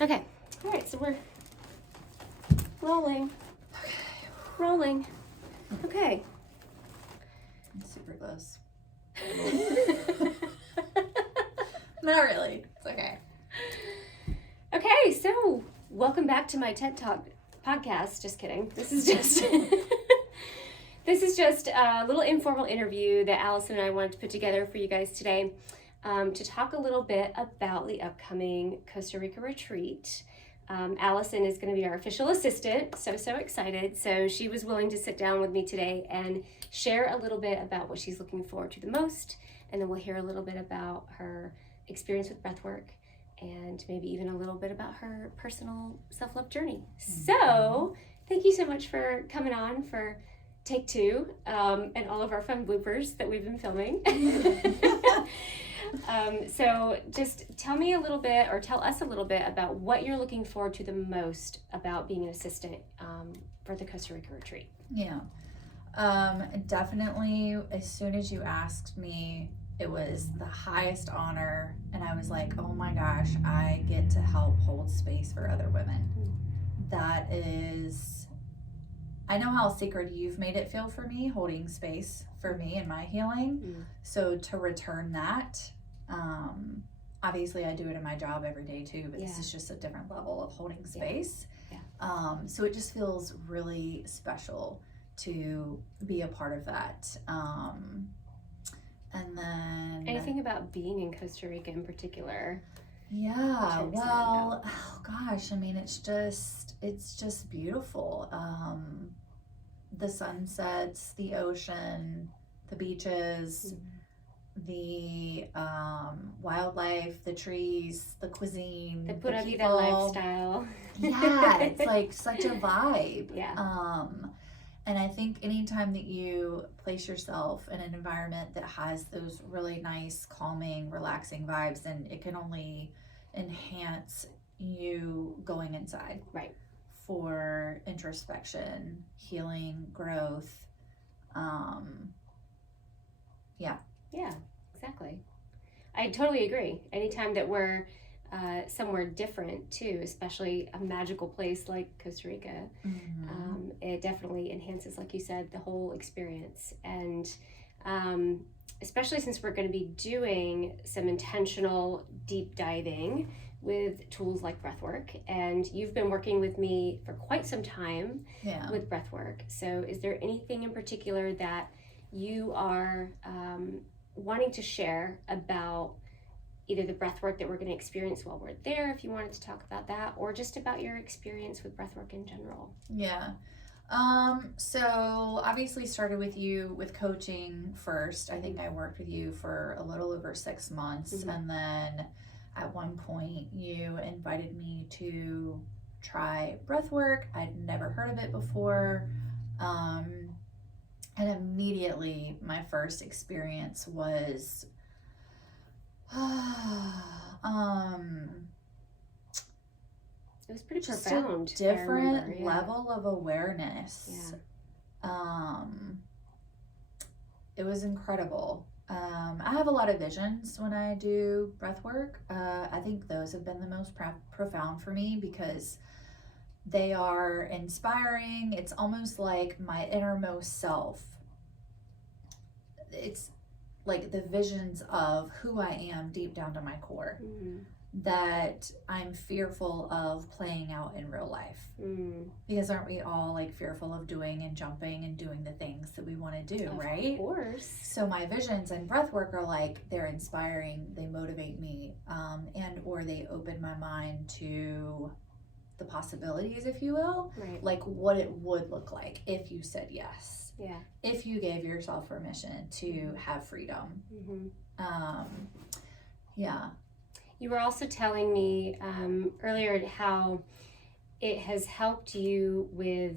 Okay. All right. So we're rolling. Okay. Rolling. Okay. It's super close. Not really. It's okay. Okay. So welcome back to my TED Talk podcast. Just kidding. This is just this is just a little informal interview that Allison and I wanted to put together for you guys today. To talk a little bit about the upcoming Costa Rica retreat. Allison is going to be our official assistant, so excited. So she was willing to sit down with me today and share a little bit about what she's looking forward to the most, and then we'll hear a little bit about her experience with breathwork and maybe even a little bit about her personal self-love journey. So thank you so much for coming on for take 2 and all of our fun bloopers that we've been filming. So just tell us a little bit about what you're looking forward to the most about being an assistant for the Costa Rica retreat. Yeah. Definitely, as soon as you asked me, it was the highest honor. And I was like, oh my gosh, I get to help hold space for other women. That is, I know how sacred you've made it feel for me, holding space for me and my healing. So to return that, obviously I do it in my job every day too, but this is just a different level of holding space. So it just feels really special to be a part of that. And then anything about being in Costa Rica in particular? Yeah, well, oh gosh, I mean, it's just beautiful. The sunsets, the ocean, the beaches, the wildlife, the trees, the cuisine, the pura vida people. lifestyle. Yeah, it's like such a vibe. Yeah. And I think anytime that you place yourself in an environment that has those really nice, calming, relaxing vibes, then it can only enhance you going inside. Right. For introspection, healing, growth. Yeah, exactly. I totally agree. Anytime that we're somewhere different too, especially a magical place like Costa Rica, it definitely enhances, like you said, the whole experience. And especially since we're going to be doing some intentional deep diving with tools like breathwork, and you've been working with me for quite some time with breathwork. So is there anything in particular that you are wanting to share about either the breathwork that we're going to experience while we're there, if you wanted to talk about that, or just about your experience with breathwork in general? Yeah. So obviously started with you with coaching first. I think I worked with you for a little over 6 months. And then at one point you invited me to try breathwork. I'd never heard of it before. And immediately my first experience was it was pretty just profound. A different level of awareness. It was incredible. I have a lot of visions when I do breath work. I think those have been the most profound for me because they are inspiring. It's almost like my innermost self. It's like the visions of who I am deep down to my core that I'm fearful of playing out in real life. Because aren't we all like fearful of doing and jumping and doing the things that we want to do, right? Of course. So my visions and breath work are like, they're inspiring, they motivate me, and or they open my mind to the possibilities, if you will, like what it would look like if you said yes. Yeah. If you gave yourself permission to have freedom. You were also telling me earlier how it has helped you with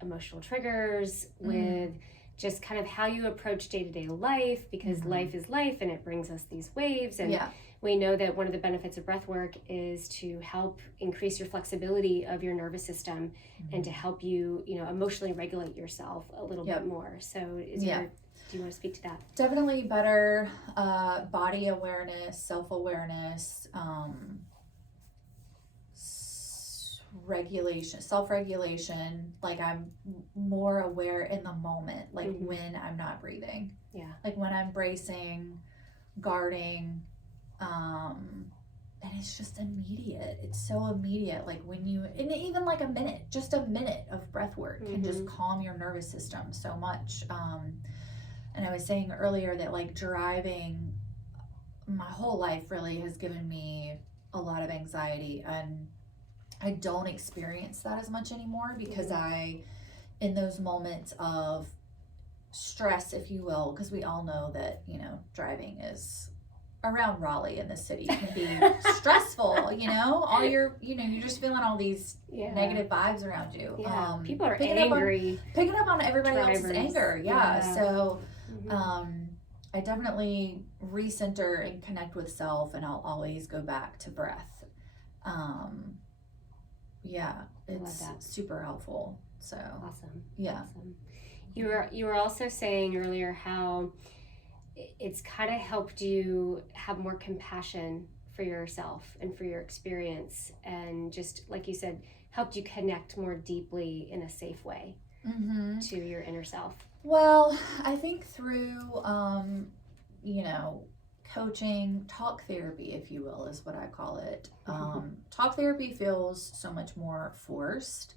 emotional triggers, with just kind of how you approach day-to-day life, because life is life and it brings us these waves. And we know that one of the benefits of breath work is to help increase your flexibility of your nervous system and to help you, emotionally regulate yourself a little bit more. So do you want to speak to that? Definitely better body awareness, self-awareness, regulation, self-regulation. Like I'm more aware in the moment, like when I'm not breathing. Yeah. Like when I'm bracing, guarding, and it's just immediate. It's so immediate. Like when you, and even like just a minute of breath work can just calm your nervous system so much. And I was saying earlier that like driving my whole life really has given me a lot of anxiety, and I don't experience that as much anymore because in those moments of stress, if you will, because we all know that, driving is around Raleigh in the city can be stressful, all you're just feeling all these negative vibes around you. Yeah. People are angry. Picking up on everybody else's Drivers. anger. Yeah. So, I definitely recenter and connect with self, and I'll always go back to breath. It's super helpful. So awesome. Yeah. Awesome. You were also saying earlier how it's kind of helped you have more compassion for yourself and for your experience, and just like you said, helped you connect more deeply in a safe way to your inner self. Well, I think through coaching, talk therapy, if you will, is what I call it. Talk therapy feels so much more forced,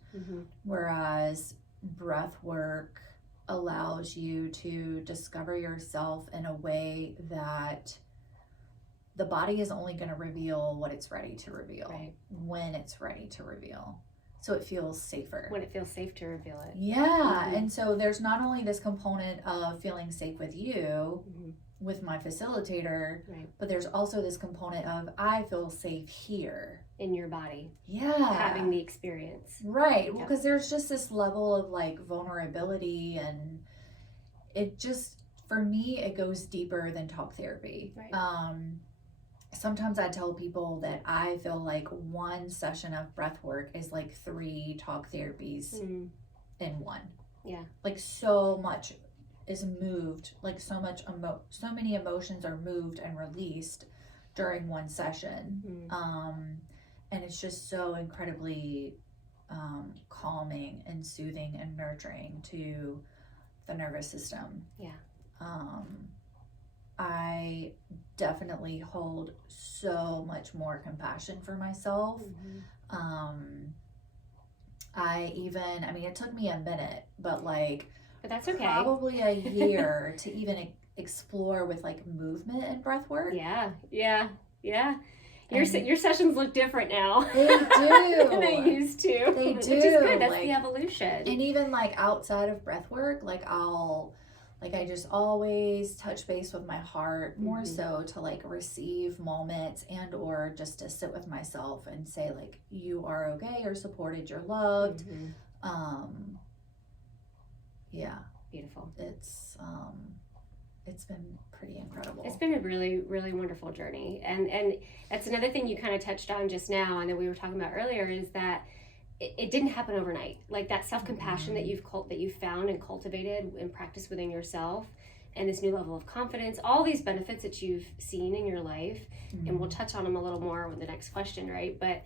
whereas breath work allows you to discover yourself in a way that the body is only going to reveal what it's ready to reveal when it's ready to reveal. So it feels safer. When it feels safe to reveal it. Yeah. And so there's not only this component of feeling safe with you, with my facilitator, but there's also this component of I feel safe here. In your body. Yeah. Having the experience. Right. Yep. Because there's just this level of like vulnerability, and it just, for me, it goes deeper than talk therapy. Right. Sometimes I tell people that I feel like one session of breath work is like 3 talk therapies in one. Yeah. Like so much is moved, like so many emotions are moved and released during one session. And it's just so incredibly calming and soothing and nurturing to the nervous system. Yeah. I definitely hold so much more compassion for myself. It took me a minute, but that's okay. Probably a year to even explore with like movement and breath work. Yeah. Your sessions look different now. They do. than they used to. They do. Which is good. That's the evolution. And even like outside of breath work, I just always touch base with my heart more so to like receive moments and or just to sit with myself and say like, you are okay, you're supported, you're loved. Yeah. Beautiful. It's been pretty incredible. It's been a really, really wonderful journey. And that's another thing you kind of touched on just now and that we were talking about earlier is that it didn't happen overnight. Like that self-compassion that you've found and cultivated and practiced within yourself, and this new level of confidence, all these benefits that you've seen in your life, and we'll touch on them a little more with the next question, right? But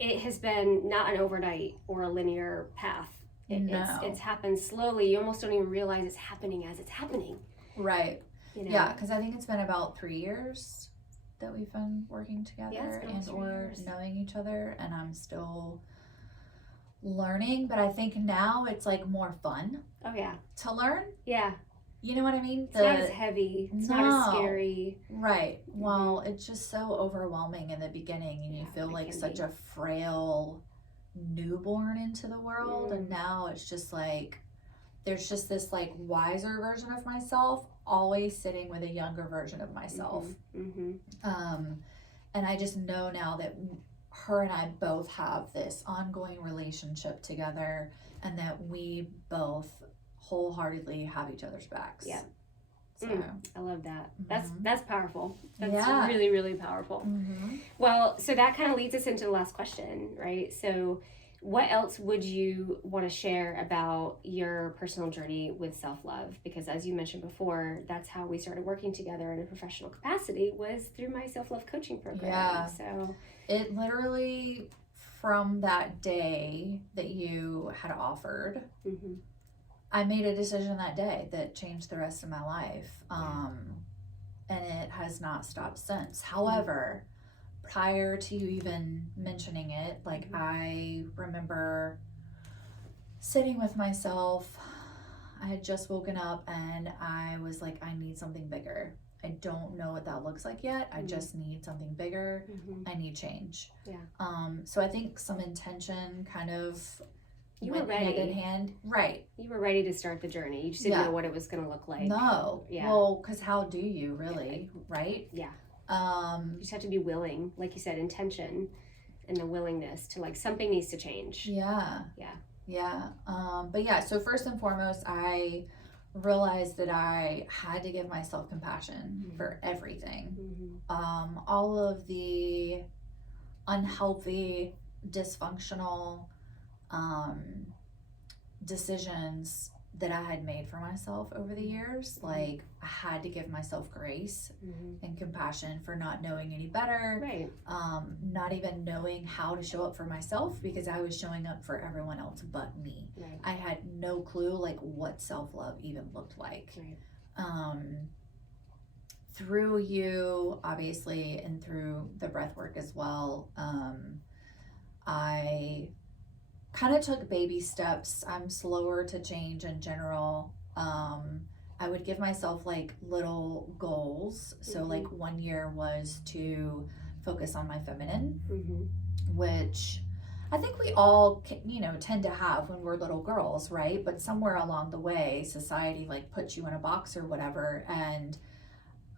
it has been not an overnight or a linear path. It's happened slowly. You almost don't even realize it's happening as it's happening. Right. Yeah, because I think it's been about 3 years that we've been working together and or knowing each other, and I'm still learning, but I think now it's like more fun. Oh yeah. To learn. Yeah. You know what I mean? It's not as heavy. It's not as scary. Right. Well, it's just so overwhelming in the beginning, and you feel like such a frail newborn into the world, and now it's just like there's just this like wiser version of myself always sitting with a younger version of myself. And I just know now that her and I both have this ongoing relationship together, and that we both wholeheartedly have each other's backs. Yeah. So I love that. That's powerful. That's really, really powerful. Well, so that kind of leads us into the last question, right? So what else would you want to share about your personal journey with self-love? Because as you mentioned before, that's how we started working together in a professional capacity, was through my self-love coaching program. Yeah. So it literally from that day that you had offered, Mm-hmm. I made a decision that day that changed the rest of my life. And it has not stopped since. However, prior to you even mentioning it, like, I remember sitting with myself. I had just woken up and I was like, I need something bigger. I don't know what that looks like yet. I just need something bigger. I need change. So I think some intention kind of You went were ready. hand in hand. Right. You were ready to start the journey. You just didn't know what it was going to look like. No. Yeah. Well, because how do you really, right? Yeah. You just have to be willing, like you said, intention and the willingness to, like, something needs to change. Yeah. Yeah. Yeah. But yeah, so first and foremost, I realized that I had to give myself compassion for everything. All of the unhealthy, dysfunctional decisions that I had made for myself over the years. Like, I had to give myself grace and compassion for not knowing any better. Right. Not even knowing how to show up for myself, because I was showing up for everyone else but me. Right. I had no clue, like, what self-love even looked like. Right. Through you, obviously, and through the breath work as well, I kind of took baby steps. I'm slower to change in general. I would give myself, like, little goals. So like, 1 year was to focus on my feminine, which I think we all, tend to have when we're little girls, right? But somewhere along the way, society, like, puts you in a box or whatever. And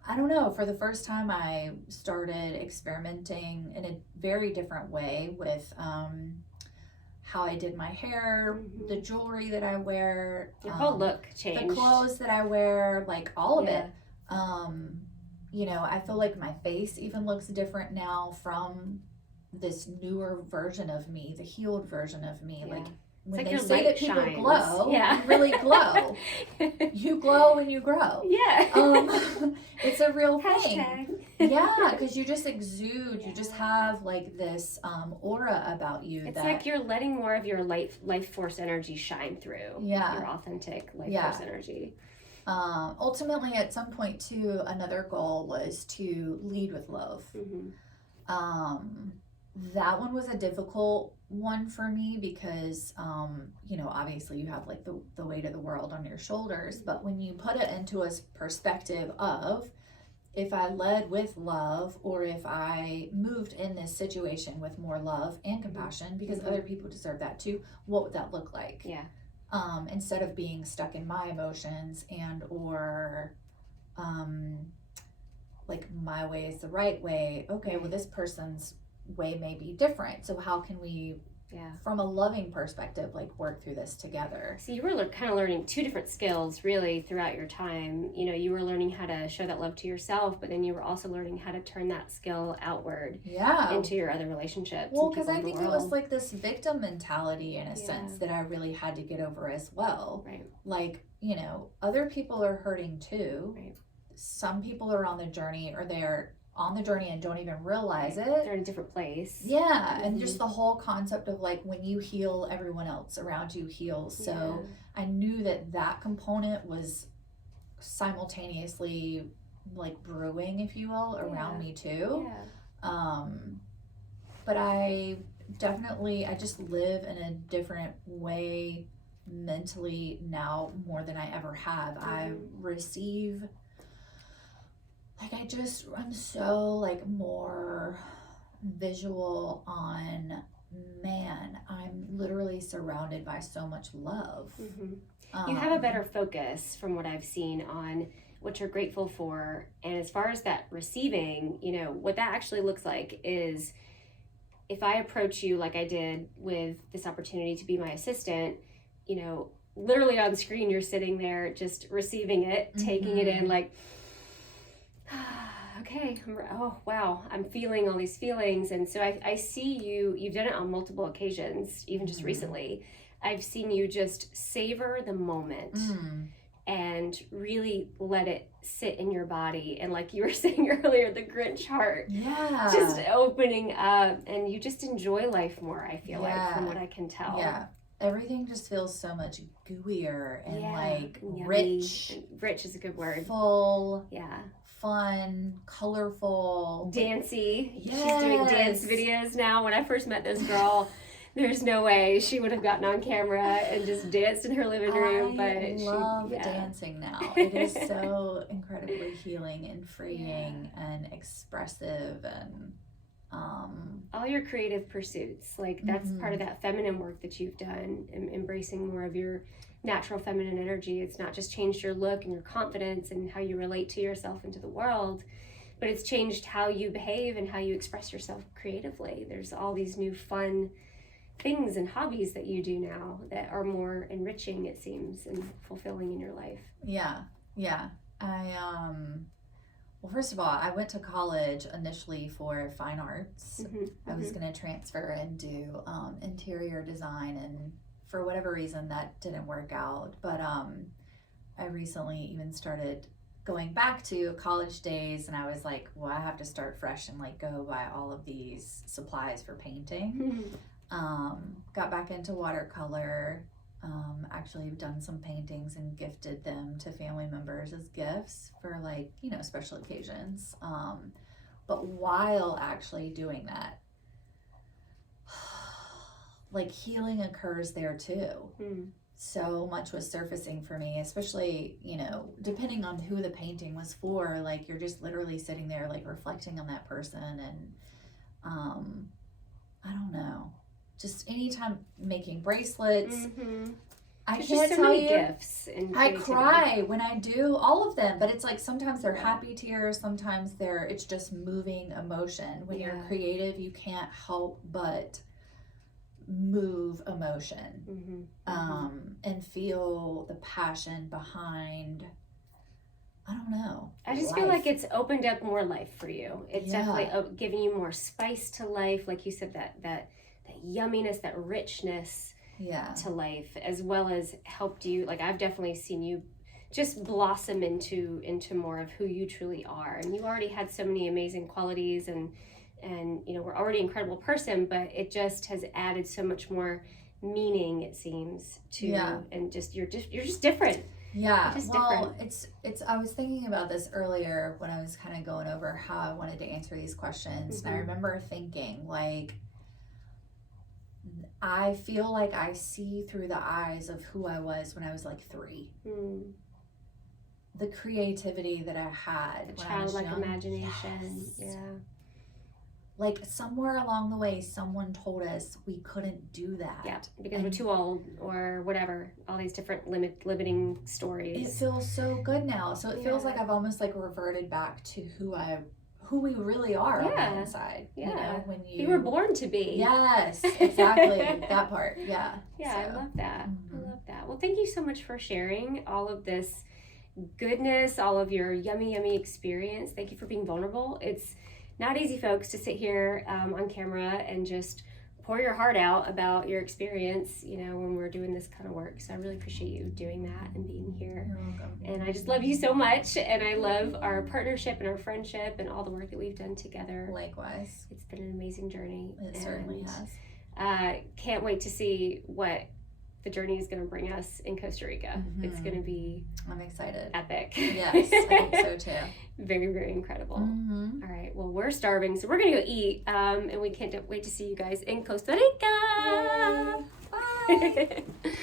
I don't know, for the first time, I started experimenting in a very different way with how I did my hair, the jewelry that I wear, your whole look changed, the clothes that I wear, like, all of it. I feel like my face even looks different now from this newer version of me, the healed version of me. Like, when they say that people glow, you really glow. You glow when you grow. It's a real thing. Because you just exude. You just have, like, this aura about you. It's like you're letting more of your life force energy shine through. Your authentic life force energy. Ultimately, at some point too, another goal was to lead with love. That one was a difficult one for me because, obviously you have, like, the weight of the world on your shoulders, but when you put it into a perspective of, if I led with love, or if I moved in this situation with more love and compassion, because other people deserve that too, what would that look like? Instead of being stuck in my emotions or like, my way is the right way. Okay, well, this person's way may be different. So how can we, from a loving perspective, like, work through this together? So you were kind of learning two different skills really throughout your time. You were learning how to show that love to yourself, but then you were also learning how to turn that skill outward into your other relationships. Well, because I think it was like this victim mentality in a sense that I really had to get over as well. Right. Like, other people are hurting too. Right. Some people are on the journey, or they're on the journey and don't even realize it. They're in a different place. And just the whole concept of, like, when you heal, everyone else around you heals. So I knew that component was simultaneously, like, brewing, if you will, around me too. But I just live in a different way mentally now more than I ever have. I receive, like, I'm so, like, more visual on, man, I'm literally surrounded by so much love. You have a better focus, from what I've seen, on what you're grateful for. And as far as that receiving, what that actually looks like is, if I approach you like I did with this opportunity to be my assistant, literally on screen, you're sitting there just receiving it, taking it in, like, okay, oh wow, I'm feeling all these feelings. And so I see you've done it on multiple occasions, even just recently. I've seen you just savor the moment and really let it sit in your body. And like you were saying earlier, the Grinch heart, just opening up, and you just enjoy life more, I feel like, from what I can tell. Yeah. Everything just feels so much gooier and like yummy. rich. Rich is a good word. Full. Yeah. Fun, colorful. Dancey. Yes. She's doing dance videos now. When I first met this girl, there's no way she would have gotten on camera and just danced in her living room. I love dancing now. It is so incredibly healing and freeing and expressive, and all your creative pursuits, like that's part of that feminine work that you've done, embracing more of your natural feminine energy. It's not just changed your look and your confidence and how you relate to yourself and to the world, but it's changed how you behave and how you express yourself creatively. There's all these new fun things and hobbies that you do now that are more enriching, it seems, and fulfilling in your life. Yeah. Well, first of all, I went to college initially for fine arts. I was going to transfer and do interior design, and for whatever reason that didn't work out. But I recently even started going back to college days, and I was like, well, I have to start fresh and like go buy all of these supplies for painting. Got back into watercolor. Actually done some paintings and gifted them to family members as gifts for like, special occasions. But while actually doing that, like healing occurs there too. So much was surfacing for me, especially, depending on who the painting was for, like you're just literally sitting there like reflecting on that person. And I don't know, just anytime making bracelets, I can't tell you, gifts and I cry when I do all of them, but it's like sometimes they're happy tears, sometimes it's just moving emotion. When you're creative, you can't help but move emotion, and feel the passion behind, I don't know. I just feel like it's opened up more life for you. It's definitely giving you more spice to life, like you said, that yumminess, that richness to life, as well as helped you, like I've definitely seen you just blossom into more of who you truly are. And you already had so many amazing qualities, and we're already an incredible person, but it just has added so much more meaning, it seems, to and just you're just different. Yeah, well, different. It's I was thinking about this earlier when I was kind of going over how I wanted to answer these questions, and I remember thinking, like, I feel like I see through the eyes of who I was when I was like 3. The creativity that I had, the childlike imagination. Like somewhere along the way, someone told us we couldn't do that. Yeah, because we're too old or whatever. All these different limiting stories. It feels so good now. So it feels like I've almost like reverted back to who we really are on the inside. Yeah. When you were born to be. Yes, exactly. That part. Yeah. Yeah, so. I love that. I love that. Well, thank you so much for sharing all of this goodness, all of your yummy experience. Thank you for being vulnerable. It's not easy, folks, to sit here on camera and just pour your heart out about your experience, when we're doing this kind of work. So I really appreciate you doing that and being here. You're welcome. And I just love you so much. And I love our partnership and our friendship and all the work that we've done together. Likewise. It's been an amazing journey. It certainly has. Can't wait to see what the journey is going to bring us in Costa Rica. It's going to be I'm excited. Epic. Yes, I think so too. Very, very incredible. All right, well, we're starving, so we're going to go eat, and we can't wait to see you guys in Costa Rica. Yay. Bye.